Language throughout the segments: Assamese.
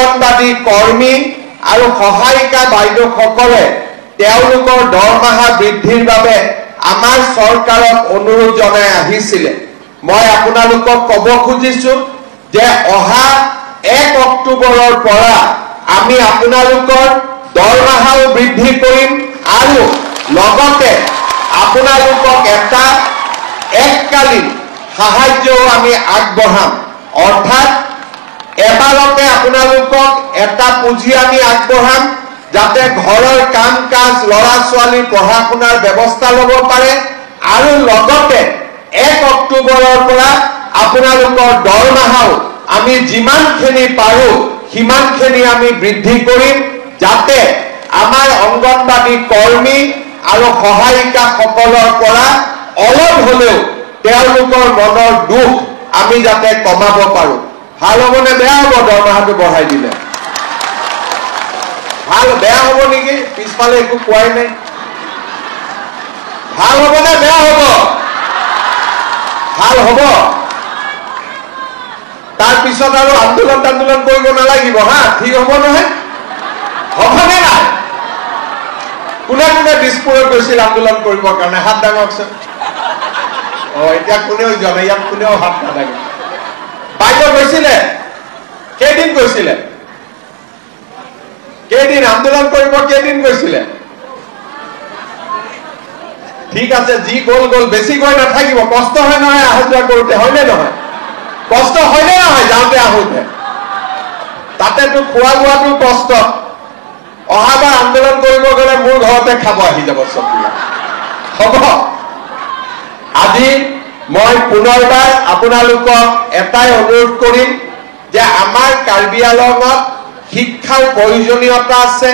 অংগনবাদী কৰ্মী আৰু সহায়িকা বাইদেউসকলে তেওঁলোকৰ দৰমহা বৃদ্ধিৰ বাবে আমাৰ চৰকাৰক অনুৰোধ জনাই আহিছিলে। মই আপোনালোকক ক'ব খুজিছো যে অহা 1 অক্টোবৰৰ পৰা আমি আপোনালোকৰ দৰমহাও বৃদ্ধি কৰিম আৰু লগতে আপোনালোকক এটা এককালীন সাহায্যও আমি আগবঢ়াম। অৰ্থাৎ এবাৰতে আপোনালোকক এটা পুঁজি আমি আগবঢ়াম যাতে ঘৰৰ কাম কাজ ল'ৰা ছোৱালী পঢ়া শুনাৰ ব্যৱস্থা ল'ব পাৰে আৰু লগতে 1 অক্টোবৰৰ পৰা আপোনালোকৰ দৰমহাও আমি যিমানখিনি পাৰো সিমানখিনি আমি বৃদ্ধি কৰিম যাতে আমাৰ অংগনবাদী কৰ্মী আৰু সহায়িকাসকলৰ পৰা অলপ হ'লেও তেওঁলোকৰ মনৰ দুখ আমি যাতে কমাব পাৰো। ভাল হ'বনে বেয়া হ'ব দৰমহাটো বঢ়াই দিলে? ভাল বেয়া হ'ব নেকি? পিছফালে একো কোৱাই নাই। ভাল হ'বনে বেয়া হ'ব? ভাল হ'ব। তাৰ পিছত আৰু আন্দোলন কৰিব নালাগিব হা, ঠিক হ'ব নহয়? হ'বনে নাই? কোনে কোনে দিছপুৰত গৈছিল আন্দোলন কৰিবৰ কাৰণে? হাত দাঙকচোন। এতিয়া কোনেও জনে, ইয়াত কোনেও হাত নাদাঙে। বাইদেউ গৈছিলে? কেইদিন গৈছিলে? কেইদিন আন্দোলন কৰিব কেইদিন গৈছিলে? ঠিক আছে, যি গ'ল গ'ল, বেছি গৈ নাথাকিব। কষ্ট হয় নহয় অহা যোৱা কৰোঁতে, হয়নে নহয়? কষ্ট হয়নে নহয় যাওঁতে আহোঁতে? তাতেতো খোৱা বোৱাটো কষ্ট। অহাবাৰ আন্দোলন কৰিব গ'লে মোৰ ঘৰতে খাব আহি যাব চববিলাক। হ'ব। আজি মই পুনৰবাৰ আপোনালোকক এটাই অনুৰোধ কৰিম যে আমাৰ কাৰ্বি আংলঙত শিক্ষাৰ প্ৰয়োজনীয়তা আছে।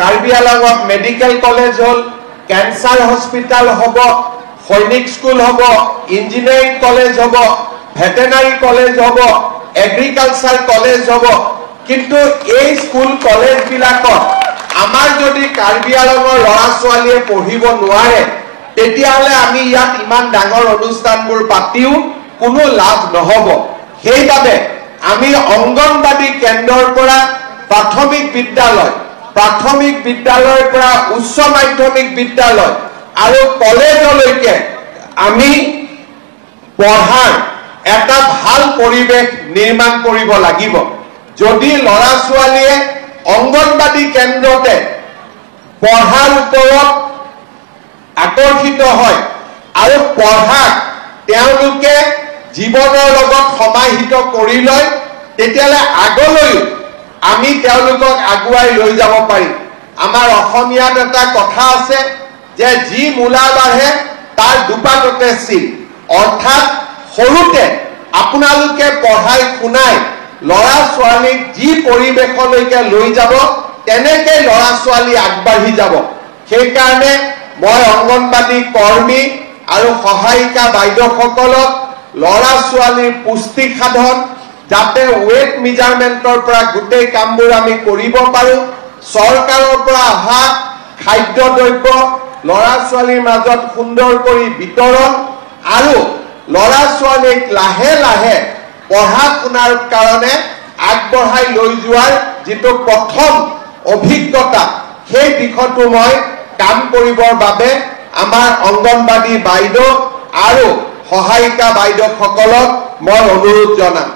কাৰ্বি আংলঙত মেডিকেল কলেজ হ'ল, কেঞ্চাৰ হস্পিটেল হ'ব, সৈনিক স্কুল হ'ব, ইঞ্জিনিয়াৰিং কলেজ হ'ব, ভেটেনাৰী কলেজ হ'ব, এগ্ৰিকালচাৰ কলেজ হ'ব। কিন্তু এই স্কুল কলেজবিলাকত আমাৰ যদি কাৰ্বি আংলঙৰ ল'ৰা ছোৱালীয়ে পঢ়িব নোৱাৰে তেতিয়াহ'লে আমি ইয়াত ইমান ডাঙৰ অনুষ্ঠানবোৰ পাতিও কোনো লাভ নহ'ব। সেইবাবে আমি অংগনবাদী কেন্দ্ৰৰ পৰা প্ৰাথমিক বিদ্যালয়ৰ পৰা উচ্চ মাধ্যমিক বিদ্যালয় আৰু কলেজলৈকে আমি পঢ়াৰ এটা ভাল পৰিৱেশ নিৰ্মাণ কৰিব লাগিব। যদি ল'ৰা ছোৱালীয়ে অংগনবাদী কেন্দ্ৰতে পঢ়াৰ ওপৰত আকৰ্ষিত হয় আৰু পঢ়াক তেওঁলোকে জীৱনৰ লগত সমাহিত কৰি লয় তেতিয়াহ'লে আগলৈ আমি তেওঁলোকক আগুৱাই লৈ যাব পাৰিম। আমাৰ অসমীয়াত এটা কথা আছে যে যি মূলা বাঢ়ে তাৰ দুপাততে চিন। অৰ্থাৎ সৰুতে আপোনালোকে পঢ়াই শুনাই ল'ৰা ছোৱালীক যি পৰিৱেশলৈকে লৈ যাব তেনেকৈ ল'ৰা ছোৱালী আগবাঢ়ি যাব। সেইকাৰণে মই অংগনবাদী কৰ্মী আৰু সহায়িকা বাইদেউসকলক ল'ৰা ছোৱালীৰ পুষ্টি সাধন যাতে ৱেট মেজাৰমেণ্টৰ পৰা গোটেই কামবোৰ আমি কৰিব পাৰোঁ, চৰকাৰৰ পৰা অহা খাদ্য দ্ৰব্য ল'ৰা ছোৱালীৰ মাজত সুন্দৰ কৰি বিতৰণ আৰু ল'ৰা ছোৱালীক লাহে লাহে পঢ়া শুনাৰ কাৰণে আগবঢ়াই লৈ যোৱাৰ যিটো প্ৰথম অভিজ্ঞতা সেই দিশতো মই কাম কৰিবৰ বাবে আমাৰ অংগনবাদী বাইদেউ আৰু সহায়িকা বাইদেউসকলক মই অনুৰোধ জনাম।